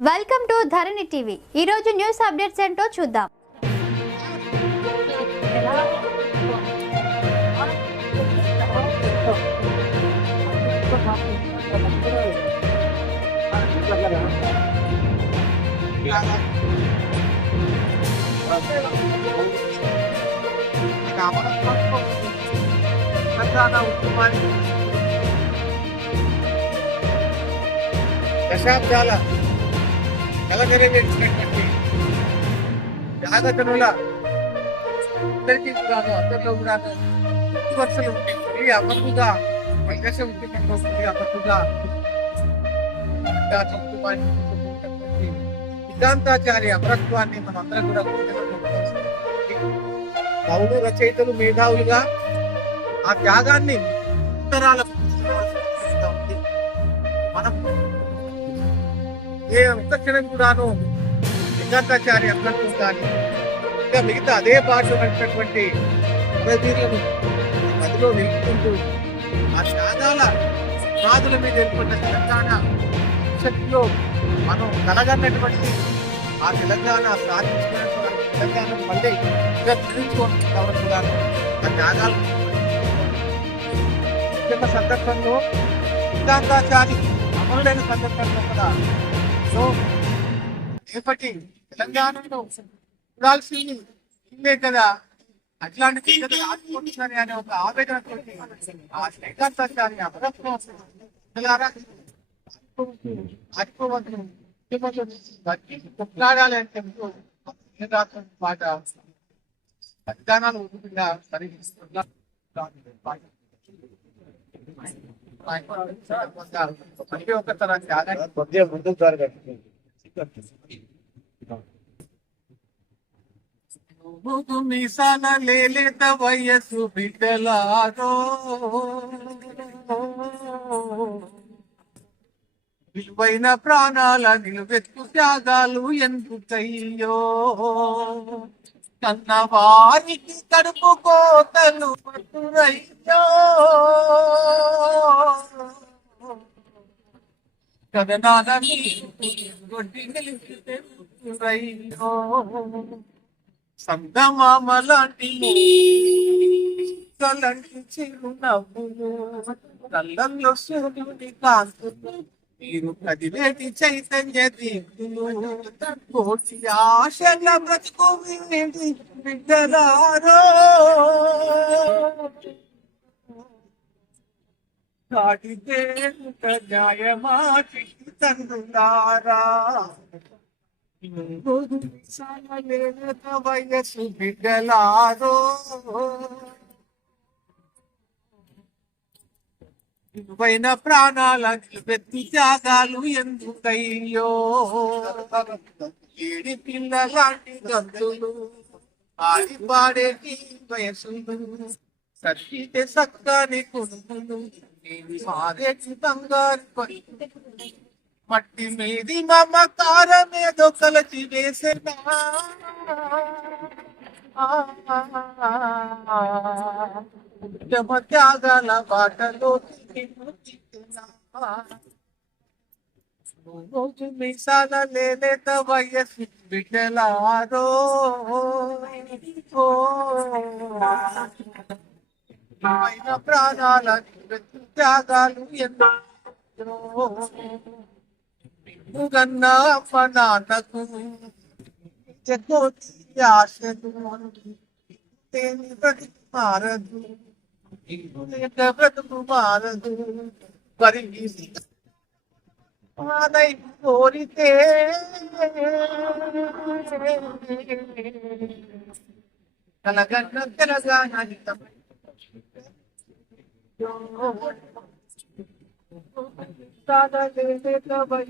Welcome to Dharani TV ఈ రోజు news updates ఏంటో చూద్దాం. దశాబ్దాల కల నెరవేర్చినటువంటి జాగతనుల అందరికీ కూడాను అందరిలో కూడాను ముందు వరుసలు ఉంటుంది అమరుగా వైదేశ ఉద్యమంలో ఉంటుంది అమరుగా సిద్ధాంతాచారి అమరత్వాన్ని మనం అందరం కూడా గుర్తుపెట్టుకోవాల్సిన కవులు రచయితలు మేధావులుగా ఆ త్యాగాన్ని ఉత్తరాల ఏ ఒక్క కూడాను నిఘంతాచారి అభ్యర్థులు కానీ ఇంకా మిగతా అదే భాష ఉన్నటువంటి అమరవీరులను గదిలో నిలుపుకుంటూ ఆ సాధాల సాధుల మీద ఏర్పడిన తెలంగాణ శక్తిలో మనం కలగన్నటువంటి ఆ తెలంగాణ సాధించుకున్నటువంటి తెలంగాణ మళ్ళీ ఇంకా తిరిగించుకోవడం కావచ్చు కూడా ఆ త్యాగాలు ఉద్యమ సందర్భంలో సిద్ధాంతాచారి అమరుడైన సందర్భంలో కూడా సో రేపటి తెలంగాణలో చూడాల్సింది ఇల్లే కదా. అట్లాంటి పిల్లలు అనే ఒక ఆవేదన ఆ శ్రీకాంతాచారి అమరత్వం పిల్లలారా, ఆదుకోవద్దు కొట్లాడాలి అంటే మీకు విధానాలు నువ్వు మీసాల లేలేత వయస్సు బిడ్డలారో విలువైన ప్రాణాల నిలువెత్తు త్యాగాలు ఎందుకయ్యో? కన్న వారికి కడుపు కోతలు పట్టురై కథనాలని గొడ్డి కళ్ళల్లో సూర్యుడి కాంతులు మీరు కదిలేటి చైతన్య దీపులు కోటి ఆశల బ్రతుకు బిడ్డలారో కాటితే న్యాయమా చిట్టి తండ్రులారా వయసు బిడ్డలారో. విలువైన ప్రాణాల నిలబెత్తి త్యాగాలు ఎందుకయ్యో? ఏడి పిల్ల లాంటి గంతులు ఆడి పాడే వయసులు. సర్కితే సక్కని కుడుములు మట్టి మీది మమకారమేదో కలచి వేసేనా ఉద్యమ త్యాగాల బాటలో రోజు మీసాల లేలేత వయసు బిడ్డలారో ఓ, ఆయన ప్రాణాల నిలబెట్టు త్యాగాలు ఎన్నో గన్నా అమ్మ నాన్నకు జగోతి ఆశలు తేని బ్రతుకు మారదు లేక బ్రతుకు మారదు పరిగిసి ఆదై కోరితే కలగన్న తెలగానితమై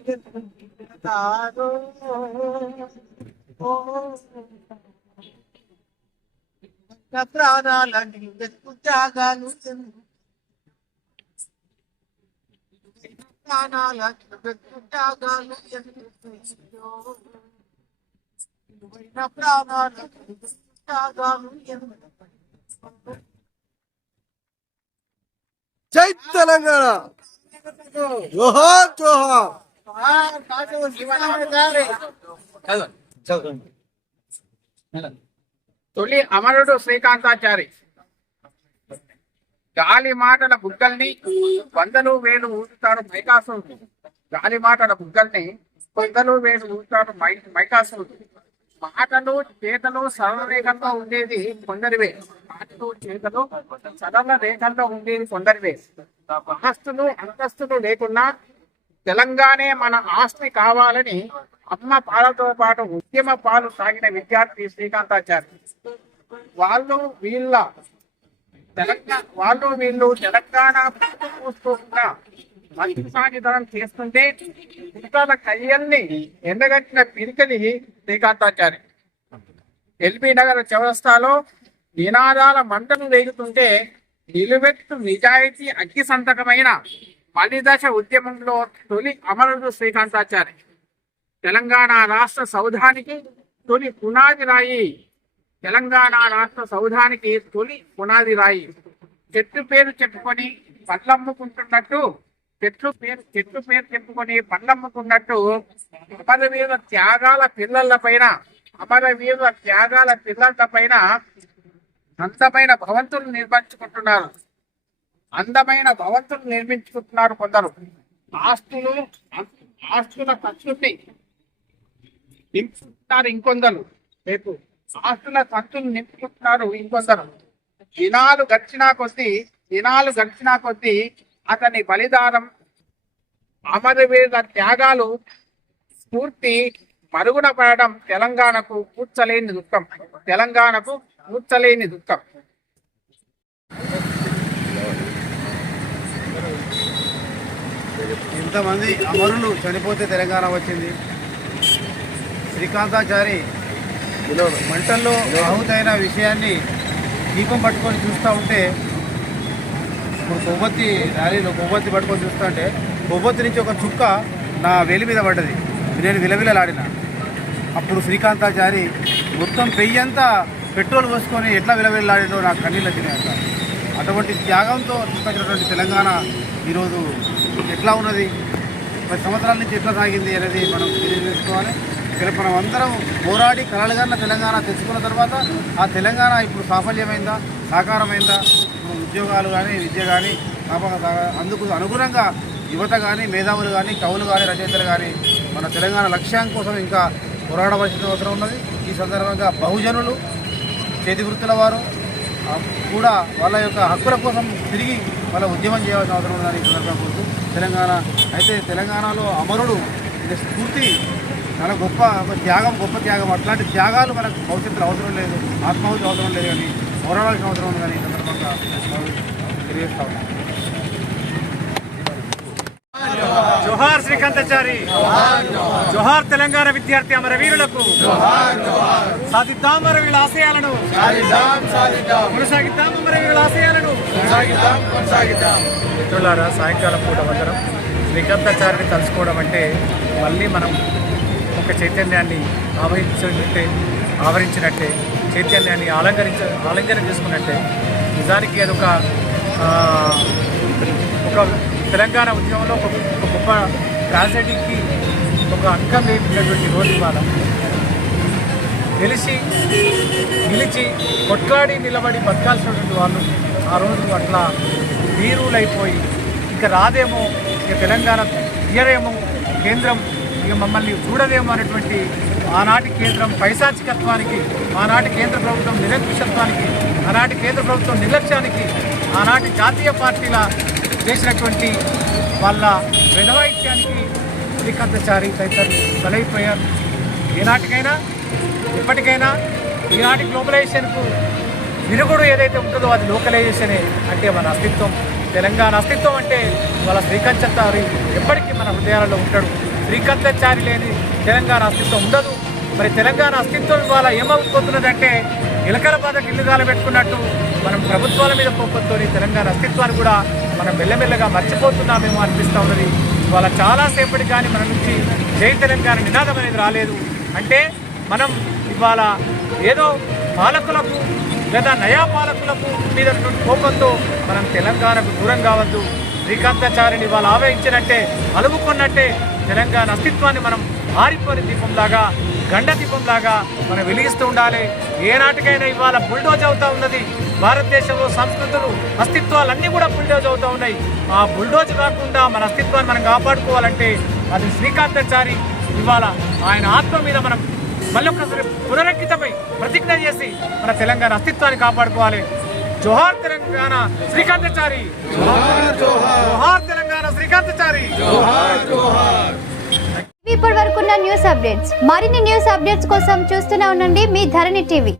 ప్రాణాలని వెతుకు త్యాగాలు ప్రాణాలని వెతుకు త్యాగాలు ప్రాణాలని జై తెలంగాణ. జోహార్ జోహార్. తొలి అమరుడు శ్రీకాంతాచారి. గాలి మాటల బుగ్గల్ని వందలు వేలు ఊదుతారు మైకాసుడు గాలి మాటల బుగ్గల్ని వందలు వేలు ఊదుతారు మై మైకాసుడు మాటలు చేతలు సరళ రేఖల్లో ఉండేది కొందరివే. మాటలు చేతలు సరళ రేఖల్లో ఉండేది కొందరివే. ఆస్తులు అంతస్తులు లేకున్నా తెలంగాణే మన ఆస్తి కావాలని అమ్మ పాలతో పాటు ఉద్యమ పాలు సాగిన విద్యార్థి శ్రీకాంతాచారి వాళ్ళు వీళ్ళ తెలంగాణ వాళ్ళు వీళ్ళు తెలంగాణ పూసుకోకుండా ఉన్న సాగిదనం చేస్తుంటే కుట్రాల కయ్యల్ని ఎండగట్టిన పిరికలి శ్రీకాంతాచారి. ఎల్బీ నగర్ చౌరస్తాలో నినాదాల మంటను రేగుతుంటే నిలువెత్తు నిజాయితీ అగ్గి సంతకమైన మలిదశ ఉద్యమంలో తొలి అమరుడు శ్రీకాంతాచారి. తెలంగాణ రాష్ట్ర సౌధానికి తొలి పునాది రాయి తెలంగాణ రాష్ట్ర సౌధానికి తొలి పునాది రాయి చెట్టు పేరు చెప్పుకొని పళ్ళమ్ముకుంటున్నట్టు చెట్లు పేరు చెట్లు పేరు చెప్పుకొని పండ్లమ్ముకున్నట్టు అమరవీర త్యాగాల పిల్లల పైన అమరవీర త్యాగాల పిల్లల పైన అందమైన భవంతులు నిర్మించుకుంటున్నారు. అందమైన భవంతులు నిర్మించుకుంటున్నారు కొందరు. ఆస్తులు ఆస్తుల ఖర్చుని నింపుకుంటున్నారు ఇంకొందరు. రేపు ఆస్తుల ఖర్చులు నింపుకుంటున్నారు ఇంకొందరు. దినాలు గడిచినా కొద్దీ దినాలు గడిచినా కొద్దీ అతని బలిదానం అమరవీర త్యాగాలు స్ఫూర్తి మరుగున పడడం తెలంగాణకు కూర్చలేని దుఃఖం. తెలంగాణకు కూర్చలేని దుఃఖం. ఇంతమంది అమరులు చనిపోతే తెలంగాణ వచ్చింది. శ్రీకాంతాచారి మంటల్లో ఆహుతైన విషయాన్ని దీపం పట్టుకొని చూస్తూ ఉంటే ఇప్పుడు కొవ్వొత్తి ర్యాలీలో కొవ్వొత్తి పట్టుకొని చూస్తుంటే కొవ్వొత్తి నుంచి ఒక చుక్క నా వేలి మీద పడ్డది. నేను విలవిలలాడిన. అప్పుడు శ్రీకాంతాచారి మొత్తం పెయ్యంతా పెట్రోల్ పోసుకొని ఎట్లా విలవిలలాడినో నాకు కన్నీళ్ళు వచ్చినాయి అటువంటి త్యాగంతో తీసుకొచ్చినటువంటి తెలంగాణ ఈరోజు ఎట్లా ఉన్నది? పది సంవత్సరాల నుంచి ఎట్లా సాగింది అనేది మనం తెలియజేసుకోవాలి. ఇక్కడ మనం అందరం పోరాడి కలలుగన్న తెలంగాణ తెచ్చుకున్న తర్వాత ఆ తెలంగాణ ఇప్పుడు సాఫల్యమైందా? సాకారమైందా? ఉద్యోగాలు కానీ విద్య కానీ అందుకు అనుగుణంగా యువత కానీ మేధావులు కానీ కవులు కానీ రచయితలు కానీ మన తెలంగాణ లక్ష్యం కోసం ఇంకా పోరాడవలసిన అవసరం ఉన్నది. ఈ సందర్భంగా బహుజనులు చేతి వృత్తుల వారు కూడా వాళ్ళ యొక్క హక్కుల కోసం తిరిగి వాళ్ళ ఉద్యమం చేయాల్సిన అవసరం ఉందని ఈ సందర్భంగా కోరుతూ తెలంగాణ అయితే తెలంగాణలో అమరుడు ఇది స్ఫూర్తి చాలా గొప్ప త్యాగం గొప్ప త్యాగం. అట్లాంటి త్యాగాలు మనకు భవిష్యత్తులో అవసరం లేదు ఆత్మాహుతి అవసరం లేదు కానీ పోరాడాల్సిన అవసరం ఉంది కానీ జోహార్ శ్రీకాంతాచారి. జోహార్ తెలంగాణ విద్యార్థి అమరవీరులకు సాధిద్దాం అమరవీరుల ఆశయాలను కొనసాగిద్దాం అమరవీరుల ఆశయాలను. మిత్రులారా సాయంకాలం పూట వందరం శ్రీకాంతాచారిని తలుచుకోవడం అంటే మళ్ళీ మనం ఒక చైతన్యాన్ని ఆవరించినట్టే ఆవరించినట్టే చైతన్యాన్ని అలంకరించ ఆలింగనం చేసుకున్నట్టే నిజానికి అదొక ఒక తెలంగాణ ఉద్యమంలో ఒక గొప్ప ట్రాజడీకి ఒక అంకం లేపినటువంటి రోజు ఇవాళ. తెలిసి నిలిచి కొట్లాడి నిలబడి బతకాల్సినటువంటి వాళ్ళు ఆ రోజు అట్లా వీరులైపోయి ఇంకా రాదేమో ఇక తెలంగాణ తీయరేమో కేంద్రం ఇక మమ్మల్ని చూడదేమో అనేటువంటి ఆనాటి కేంద్రం పైశాచికత్వానికి ఆనాటి కేంద్ర ప్రభుత్వం నిరంకుశత్వానికి ఆనాటి కేంద్ర ప్రభుత్వం నిర్లక్ష్యానికి ఆనాటి జాతీయ పార్టీల చేసినటువంటి వాళ్ళ విధవాయిత్యానికి శ్రీకాంతచారి తదితరులు తలైపోయారు ఈనాటికైనా ఇప్పటికైనా ఈనాటి గ్లోబలైజేషన్కు విరుగుడు ఏదైతే ఉంటుందో అది లోకలైజేషనే అంటే మన అస్తిత్వం. తెలంగాణ అస్తిత్వం అంటే వాళ్ళ శ్రీకంచారి ఎప్పటికీ మన హృదయాలలో ఉంటాడు శ్రీకంచారి లేని తెలంగాణ అస్తిత్వం ఉండదు. మరి తెలంగాణ అస్తిత్వం ఇవాళ ఏమవుతున్నదంటే ఇలకల బాధకు ఇల్లుగాల పెట్టుకున్నట్టు మనం ప్రభుత్వాల మీద కోపంతో తెలంగాణ అస్తిత్వాన్ని కూడా మనం మెల్లమెల్లగా మర్చిపోతున్నామేమో అనిపిస్తూ ఉన్నది. ఇవాళ చాలాసేపటి కానీ మన నుంచి జై తెలంగాణ నినాదం అనేది రాలేదు. అంటే మనం ఇవాళ ఏదో పాలకులకు లేదా నయా పాలకులకు మీద కోపంతో మనం తెలంగాణకు దూరం కావద్దు. శ్రీకాంతాచార్యని వాళ్ళు ఆవహించినట్టే అలుముకున్నట్టే తెలంగాణ అస్తిత్వాన్ని మనం ఆరిపోని దీపంలాగా గండదీపంలాగా మనం వెలిగిస్తూ ఉండాలి. ఏనాటికైనా ఇవాళ బుల్డోజ్ అవుతూ ఉన్నది. భారతదేశంలో సంస్కృతులు అస్తిత్వాలన్నీ కూడా బుల్డోజ్ అవుతూ ఉన్నాయి. ఆ బుల్డోజ్ కాకుండా మన అస్తిత్వాన్ని మనం కాపాడుకోవాలంటే అది శ్రీకాంతాచారి ఇవాళ ఆయన ఆత్మ మీద మనం మళ్ళీ ఒకసారి పునరంకితమై ప్రతిజ్ఞ చేసి మన తెలంగాణ అస్తిత్వాన్ని కాపాడుకోవాలి. జోహార్ తెలంగాణ శ్రీకాంతాచారి. జోహార్ తెలంగాణ శ్రీకాంతాచారి. ఇప్పటి వరకున్న న్యూస్ అప్డేట్స్. మరిన్ని న్యూస్ అప్డేట్స్ కోసం చూస్తూనే ఉండండి మీ ధరణి టీవీ.